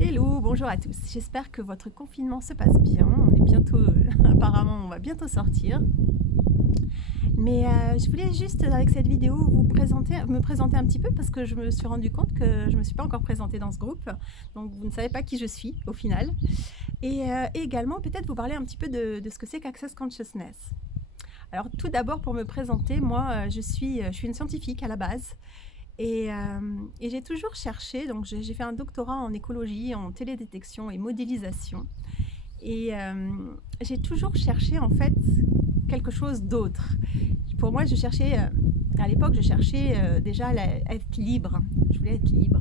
Hello, bonjour à tous. J'espère que votre confinement se passe bien. On est bientôt, apparemment, on va bientôt sortir. Mais je voulais juste, avec cette vidéo, me présenter un petit peu parce que je me suis rendu compte que je ne me suis pas encore présentée dans ce groupe. Donc, vous ne savez pas qui je suis au final. Et également, peut-être vous parler un petit peu de ce que c'est qu'Access Consciousness. Alors, tout d'abord, pour me présenter, moi, je suis une scientifique à la base. Et j'ai toujours cherché, donc j'ai fait un doctorat en écologie, en télédétection et modélisation. Et j'ai toujours cherché en fait quelque chose d'autre. Pour moi, à l'époque, je cherchais déjà à être libre. Je voulais être libre.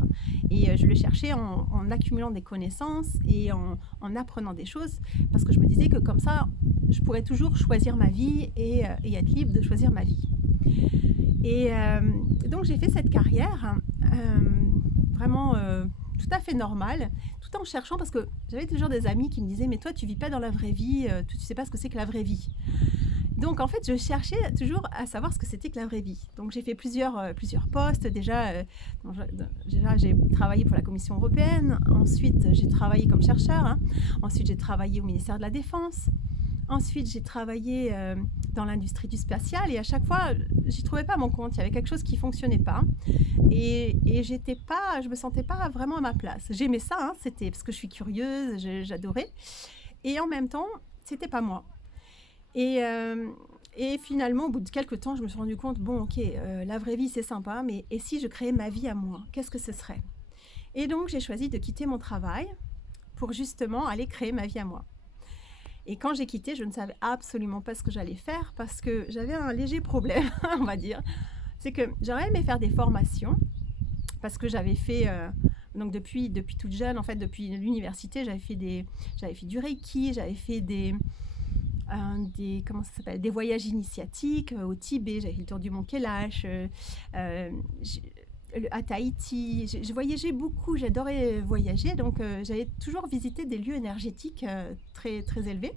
Et je le cherchais en accumulant des connaissances et en apprenant des choses, parce que je me disais que comme ça, je pourrais toujours choisir ma vie et être libre de choisir ma vie. Et donc j'ai fait cette carrière vraiment tout à fait normale, tout en cherchant, parce que j'avais toujours des amis qui me disaient « mais toi tu vis pas dans la vraie vie, tu sais pas ce que c'est que la vraie vie ». Donc en fait je cherchais toujours à savoir ce que c'était que la vraie vie. Donc j'ai fait plusieurs postes, déjà j'ai travaillé pour la Commission européenne, ensuite j'ai travaillé comme chercheur, ensuite j'ai travaillé au ministère de la Défense. Ensuite, j'ai travaillé dans l'industrie du spatial et à chaque fois, j'y trouvais pas mon compte. Il y avait quelque chose qui fonctionnait pas et je me sentais pas vraiment à ma place. J'aimais ça, c'était parce que je suis curieuse, j'adorais. Et en même temps, c'était pas moi. Et finalement, au bout de quelques temps, je me suis rendu compte, bon, ok, la vraie vie, c'est sympa, mais et si je créais ma vie à moi, qu'est-ce que ce serait? Et donc, j'ai choisi de quitter mon travail pour justement aller créer ma vie à moi. Et quand j'ai quitté, je ne savais absolument pas ce que j'allais faire parce que j'avais un léger problème, on va dire. C'est que j'aurais aimé faire des formations parce que j'avais fait, donc depuis toute jeune, en fait, depuis l'université, j'avais fait du Reiki, j'avais fait comment ça s'appelle, des voyages initiatiques au Tibet, j'avais fait le tour du mont Kailash, à Tahiti. Je voyageais beaucoup, j'adorais voyager, donc j'avais toujours visité des lieux énergétiques très, très élevés.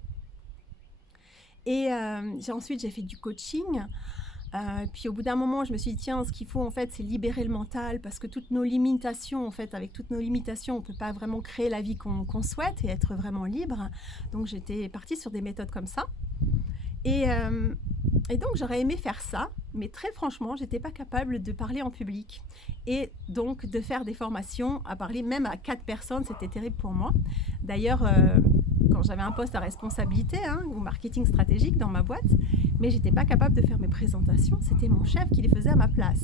Et ensuite, j'ai fait du coaching. Puis au bout d'un moment, je me suis dit, tiens, ce qu'il faut en fait, c'est libérer le mental, parce que toutes nos limitations, en fait, avec toutes nos limitations, on ne peut pas vraiment créer la vie qu'on souhaite et être vraiment libre. Donc j'étais partie sur des méthodes comme ça. Et donc, j'aurais aimé faire ça, mais très franchement, je n'étais pas capable de parler en public. Et donc, de faire des formations, à parler même à 4 personnes, c'était terrible pour moi. D'ailleurs, quand j'avais un poste à responsabilité, ou marketing stratégique dans ma boîte, mais je n'étais pas capable de faire mes présentations, c'était mon chef qui les faisait à ma place.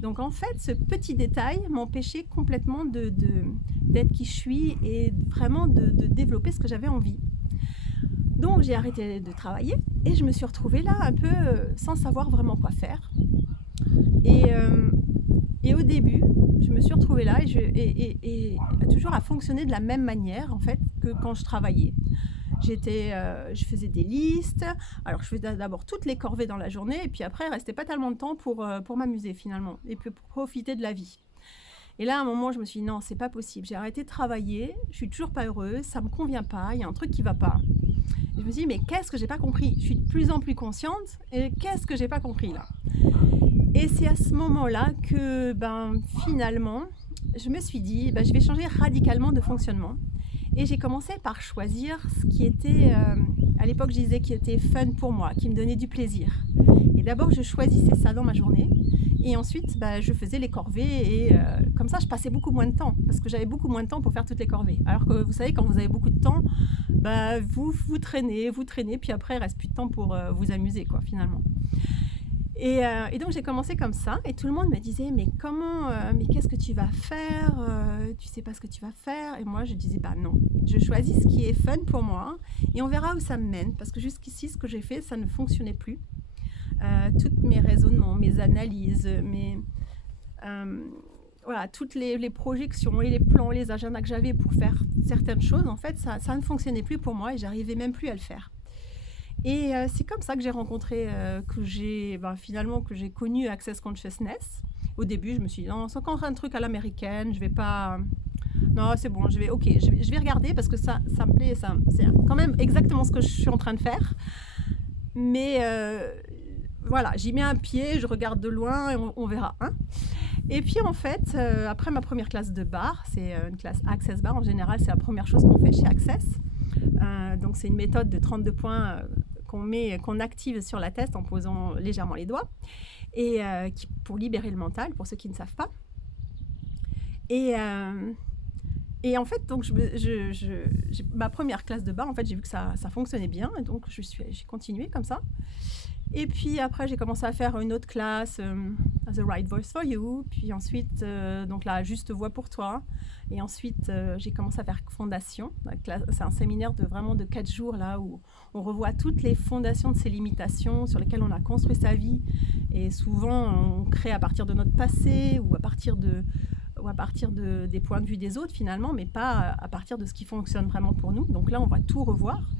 Donc, en fait, ce petit détail m'empêchait complètement d'être qui je suis et vraiment de développer ce que j'avais envie. Donc j'ai arrêté de travailler et je me suis retrouvée là un peu sans savoir vraiment quoi faire. Et au début, je me suis retrouvée là et toujours à fonctionner de la même manière en fait que quand je travaillais. Je faisais des listes, alors je faisais d'abord toutes les corvées dans la journée et puis après il ne restait pas tellement de temps pour m'amuser finalement et pour profiter de la vie. Et là, à un moment, je me suis dit non, c'est pas possible. J'ai arrêté de travailler, je suis toujours pas heureuse, ça me convient pas, il y a un truc qui va pas. Et je me suis dit mais qu'est-ce que j'ai pas compris? Je suis de plus en plus consciente et qu'est-ce que j'ai pas compris là? Et c'est à ce moment-là que finalement, je me suis dit je vais changer radicalement de fonctionnement. Et j'ai commencé par choisir ce qui était, à l'époque je disais, qui était fun pour moi, qui me donnait du plaisir. Et d'abord, je choisissais ça dans ma journée. Et ensuite, je faisais les corvées et comme ça, je passais beaucoup moins de temps parce que j'avais beaucoup moins de temps pour faire toutes les corvées. Alors que vous savez, quand vous avez beaucoup de temps, vous traînez, puis après, il ne reste plus de temps pour vous amuser, quoi, finalement. Et donc, j'ai commencé comme ça et tout le monde me disait « mais comment, mais qu'est-ce que tu vas faire? Tu ne sais pas ce que tu vas faire ?» Et moi, je disais « non, je choisis ce qui est fun pour moi et on verra où ça me mène parce que jusqu'ici, ce que j'ai fait, ça ne fonctionnait plus. » Tous mes raisonnements, mes analyses, toutes les projections et les plans, les agendas que j'avais pour faire certaines choses, en fait, ça ne fonctionnait plus pour moi et j'arrivais même plus à le faire. Et c'est comme ça que j'ai rencontré, que j'ai connu Access Consciousness. Au début, je me suis dit, non, c'est encore un truc à l'américaine, je vais pas... Non, c'est bon, je vais regarder parce que ça me plaît, c'est quand même exactement ce que je suis en train de faire. Mais... voilà, j'y mets un pied, je regarde de loin et on verra. Et puis en fait, après ma première classe de barre, c'est une classe Access Bar. En général, c'est la première chose qu'on fait chez Access. Donc c'est une méthode de 32 points qu'on active sur la tête en posant légèrement les doigts, et pour libérer le mental, pour ceux qui ne savent pas. Et en fait, donc ma première classe de barre, en fait, j'ai vu que ça fonctionnait bien, et donc j'ai continué comme ça. Et puis après, j'ai commencé à faire une autre classe, The Right Voice for You. Puis ensuite, donc la juste voix pour toi. Et ensuite, j'ai commencé à faire fondation. C'est un séminaire vraiment de 4 jours là où on revoit toutes les fondations de ses limitations sur lesquelles on a construit sa vie. Et souvent, on crée à partir de notre passé ou à partir des points de vue des autres finalement, mais pas à partir de ce qui fonctionne vraiment pour nous. Donc là, on va tout revoir.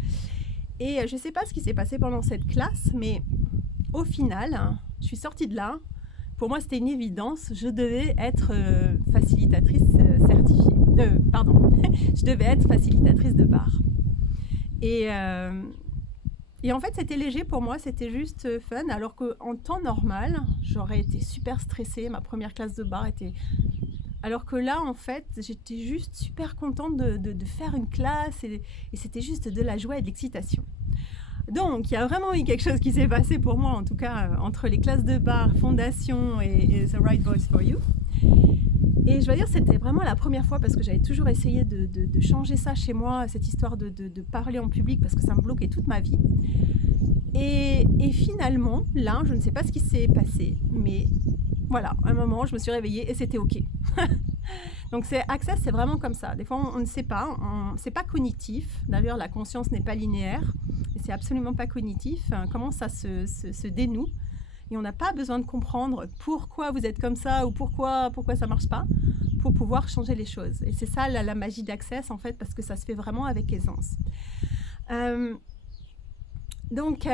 Et je ne sais pas ce qui s'est passé pendant cette classe, mais au final, je suis sortie de là. Pour moi, c'était une évidence. Je devais être facilitatrice certifiée. Je devais être facilitatrice de bar. Et en fait, c'était léger pour moi. C'était juste fun. Alors qu'en temps normal, j'aurais été super stressée. Ma première classe de bar était... Alors que là, en fait, j'étais juste super contente de faire une classe et c'était juste de la joie et de l'excitation. Donc, il y a vraiment eu quelque chose qui s'est passé pour moi, en tout cas, entre les classes de bar, Fondation et The Right Voice for You. Et je dois dire, c'était vraiment la première fois parce que j'avais toujours essayé de changer ça chez moi, cette histoire de parler en public parce que ça me bloquait toute ma vie. Et finalement, là, je ne sais pas ce qui s'est passé, mais voilà, à un moment, je me suis réveillée et c'était OK. Donc, Access, c'est vraiment comme ça. Des fois, on ne sait pas, c'est pas cognitif. D'ailleurs, la conscience n'est pas linéaire et c'est absolument pas cognitif. Comment ça se dénoue. Et on n'a pas besoin de comprendre pourquoi vous êtes comme ça ou pourquoi ça marche pas pour pouvoir changer les choses. Et c'est ça la magie d'Access, en fait, parce que ça se fait vraiment avec aisance. Donc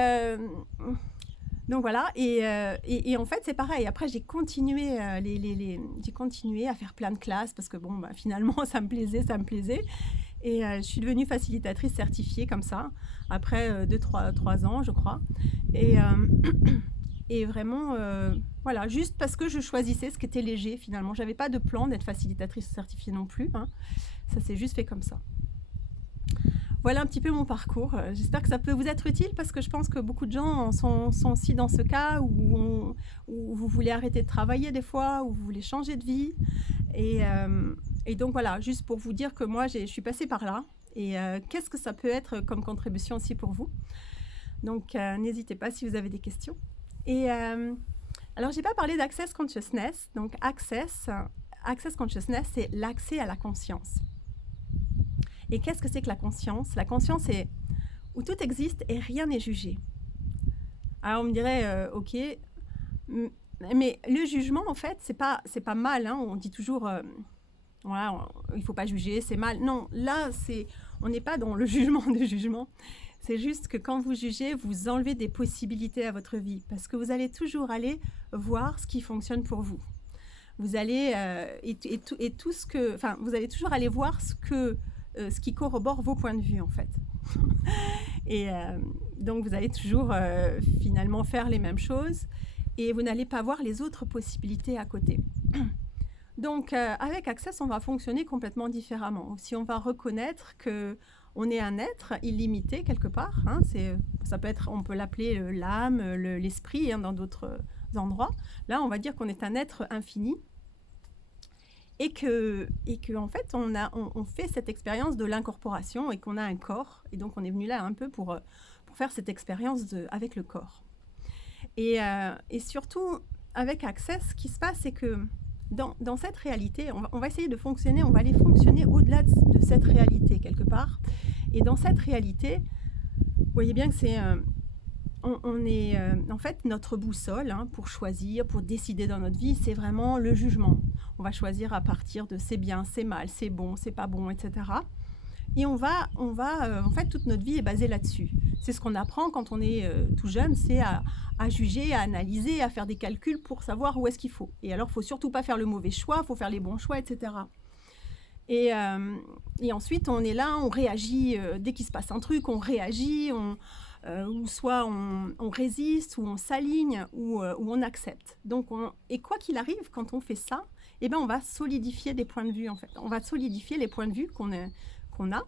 voilà, et en fait c'est pareil. Après j'ai continué, j'ai continué à faire plein de classes parce que bon, finalement ça me plaisait. Et je suis devenue facilitatrice certifiée comme ça, après 3 ans je crois. Et vraiment, voilà, juste parce que je choisissais ce qui était léger finalement. J'avais pas de plan d'être facilitatrice certifiée non plus, hein. Ça s'est juste fait comme ça. Voilà un petit peu mon parcours. J'espère que ça peut vous être utile parce que je pense que beaucoup de gens sont aussi dans ce cas où vous voulez arrêter de travailler des fois, où vous voulez changer de vie. Et donc voilà, juste pour vous dire que moi, je suis passée par là. Et qu'est-ce que ça peut être comme contribution aussi pour vous? Donc n'hésitez pas si vous avez des questions. Et alors, je n'ai pas parlé d'Access Consciousness. Donc Access Consciousness, c'est l'accès à la conscience. Et qu'est-ce que c'est que la conscience? La conscience, c'est où tout existe et rien n'est jugé. Alors, on me dirait, ok, mais le jugement, en fait, c'est pas mal. Hein. On dit toujours, voilà, il ne faut pas juger, c'est mal. Non, là, on n'est pas dans le jugement du jugement. C'est juste que quand vous jugez, vous enlevez des possibilités à votre vie. Parce que vous allez toujours aller voir ce qui fonctionne pour vous. Vous allez, vous allez toujours aller voir ce qui corrobore vos points de vue, en fait. Et donc, vous allez toujours finalement faire les mêmes choses et vous n'allez pas voir les autres possibilités à côté. Donc, avec Access, on va fonctionner complètement différemment. Si on va reconnaître qu'on est un être illimité quelque part, hein, ça peut être, on peut l'appeler l'âme, l'esprit, hein, dans d'autres endroits. Là, on va dire qu'on est un être infini. Et que en fait, on fait cette expérience de l'incorporation et qu'on a un corps. Et donc, on est venu là un peu pour faire cette expérience avec le corps. Et surtout, avec Access, ce qui se passe, c'est que dans cette réalité, on va essayer de fonctionner, on va aller fonctionner au-delà de cette réalité, quelque part. Et dans cette réalité, vous voyez bien que c'est... on est en fait notre boussole, hein, pour choisir, pour décider dans notre vie, c'est vraiment le jugement. On va choisir à partir de c'est bien, c'est mal, c'est bon, c'est pas bon, etc. Et on va en fait, toute notre vie est basée là-dessus. C'est ce qu'on apprend quand on est tout jeune, c'est à juger, à analyser, à faire des calculs pour savoir où est-ce qu'il faut. Et alors, il ne faut surtout pas faire le mauvais choix, il faut faire les bons choix, etc. Et ensuite, on est là, on réagit, dès qu'il se passe un truc, on réagit, ou soit on résiste, ou on s'aligne, ou on accepte. Donc, et quoi qu'il arrive, quand on fait ça, eh ben, on va solidifier des points de vue, en fait. On va solidifier les points de vue qu'on a,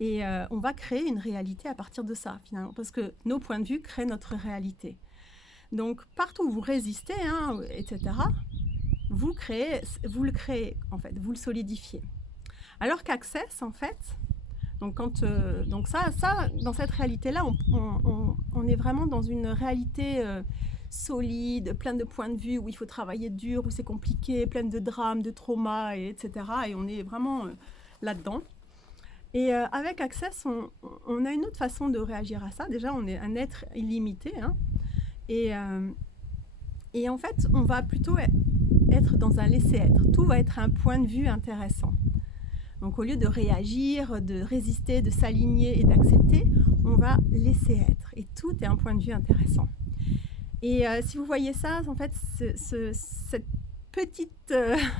et on va créer une réalité à partir de ça, finalement, parce que nos points de vue créent notre réalité. Donc, partout où vous résistez, hein, etc., vous le créez, en fait, vous le solidifiez. Alors qu'Access, en fait, donc, donc ça, dans cette réalité-là, on est vraiment dans une réalité solide, pleine de points de vue, où il faut travailler dur, où c'est compliqué, pleine de drames, de traumas, etc. Et on est vraiment là-dedans. Et avec Access, on a une autre façon de réagir à ça. Déjà, on est un être illimité, hein, et en fait, on va plutôt être dans un laisser-être. Tout va être un point de vue intéressant. Donc, au lieu de réagir, de résister, de s'aligner et d'accepter, on va laisser être. Et tout est un point de vue intéressant. Et si vous voyez ça, en fait, cette petite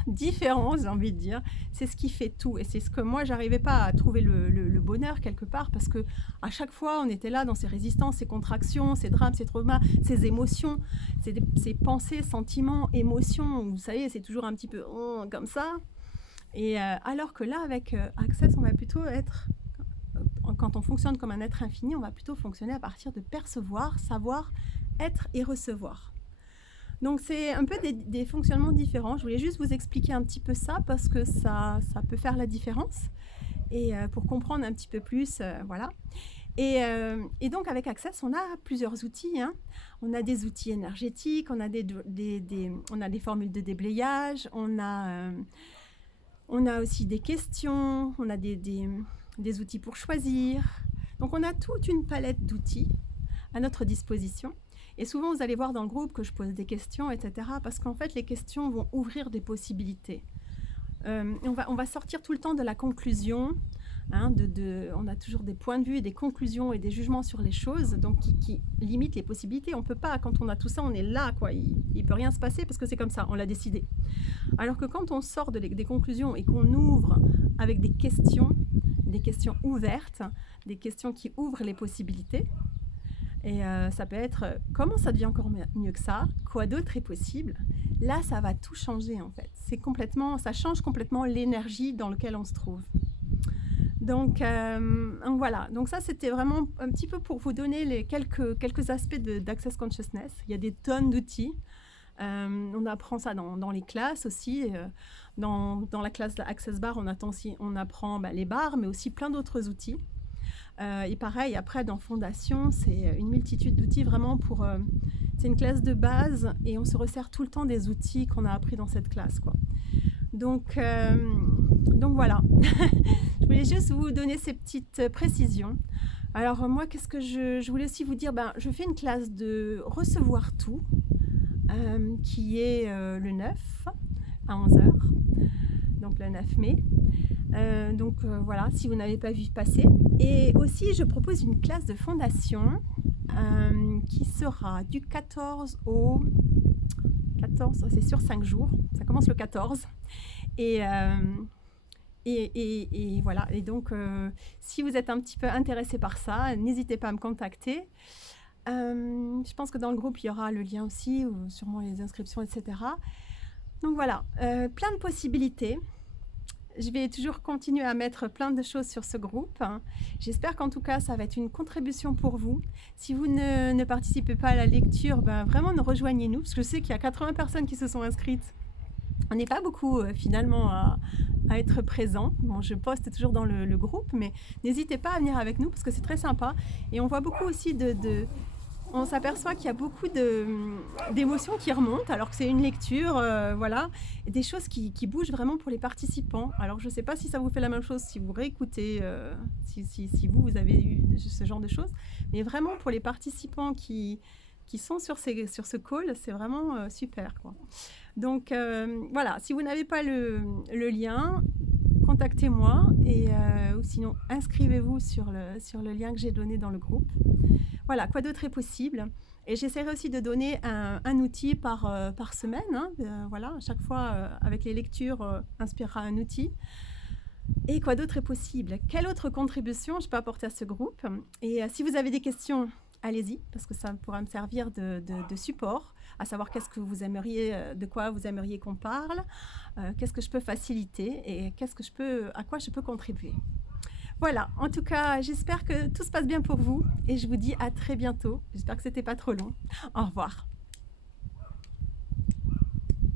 différence, j'ai envie de dire, c'est ce qui fait tout. Et c'est ce que moi, j'arrivais pas à trouver le bonheur quelque part, parce que à chaque fois, on était là dans ces résistances, ces contractions, ces drames, ces traumas, ces émotions, ces pensées, sentiments, émotions. Vous savez, c'est toujours un petit peu comme ça. Et alors que là, avec Access, on va plutôt être, quand on fonctionne comme un être infini, on va plutôt fonctionner à partir de percevoir, savoir, être et recevoir. Donc, c'est un peu des fonctionnements différents. Je voulais juste vous expliquer un petit peu ça, parce que ça peut faire la différence, et pour comprendre un petit peu plus, voilà. Et donc, avec Access, on a plusieurs outils, hein. On a des outils énergétiques, on a des formules de déblayage, on a aussi des questions, on a des outils pour choisir. Donc, on a toute une palette d'outils à notre disposition. Et souvent, vous allez voir dans le groupe que je pose des questions, etc. Parce qu'en fait, les questions vont ouvrir des possibilités. On va sortir tout le temps de la conclusion. Hein, on a toujours des points de vue, des conclusions et des jugements sur les choses, donc qui limitent les possibilités. On ne peut pas, quand on a tout ça, on est là, quoi. Il ne peut rien se passer parce que c'est comme ça, on l'a décidé. Alors que quand on sort des conclusions et qu'on ouvre avec des questions ouvertes, des questions qui ouvrent les possibilités, et ça peut être comment ça devient encore mieux que ça, quoi d'autre est possible. Là, ça va tout changer, en fait. Ça change complètement l'énergie dans laquelle on se trouve. Donc voilà, donc ça c'était vraiment un petit peu pour vous donner les quelques aspects d'Access Consciousness. Il y a des tonnes d'outils. On apprend ça dans les classes aussi. Dans la classe d'Access Bar, on apprend les bars, mais aussi plein d'autres outils. Et pareil, après dans Fondation, c'est une multitude d'outils vraiment c'est une classe de base, et on se resserre tout le temps des outils qu'on a appris dans cette classe, quoi. Donc voilà. Je voulais juste vous donner ces petites précisions. Alors moi, qu'est-ce que je voulais aussi vous dire, je fais une classe de recevoir tout, qui est le 9 à 11h, donc le 9 mai. Voilà, si vous n'avez pas vu passer. Et aussi, je propose une classe de fondation qui sera du 14 au 14, c'est sur 5 jours. Ça commence le 14. Et voilà. Et donc, si vous êtes un petit peu intéressé par ça, n'hésitez pas à me contacter. Je pense que dans le groupe, il y aura le lien aussi, ou sûrement les inscriptions, etc. Donc voilà, plein de possibilités. Je vais toujours continuer à mettre plein de choses sur ce groupe, hein. J'espère qu'en tout cas, ça va être une contribution pour vous. Si vous ne participez pas à la lecture, vraiment, rejoignez-nous, parce que je sais qu'il y a 80 personnes qui se sont inscrites. On n'est pas beaucoup, finalement, à être présents. Bon, je poste toujours dans le groupe, mais n'hésitez pas à venir avec nous, parce que c'est très sympa. Et on voit beaucoup aussi on s'aperçoit qu'il y a beaucoup d'émotions qui remontent, alors que c'est une lecture, voilà, et des choses qui bougent vraiment pour les participants. Alors, je ne sais pas si ça vous fait la même chose si vous réécoutez, si vous avez eu ce genre de choses, mais vraiment pour les participants qui sont sur ce call, c'est vraiment super, quoi. Donc, voilà, si vous n'avez pas le lien, contactez-moi, ou sinon inscrivez-vous sur le lien que j'ai donné dans le groupe. Voilà, quoi d'autre est possible. Et j'essaierai aussi de donner un outil par semaine, hein. Voilà, à chaque fois, avec les lectures, inspirera un outil. Et quoi d'autre est possible? Quelle autre contribution je peux apporter à ce groupe? Et si vous avez des questions, allez-y, parce que ça pourra me servir de support, à savoir qu'est-ce que vous aimeriez, de quoi vous aimeriez qu'on parle, qu'est-ce que je peux faciliter et à quoi je peux contribuer. Voilà, en tout cas, j'espère que tout se passe bien pour vous et je vous dis à très bientôt. J'espère que c'était pas trop long. Au revoir.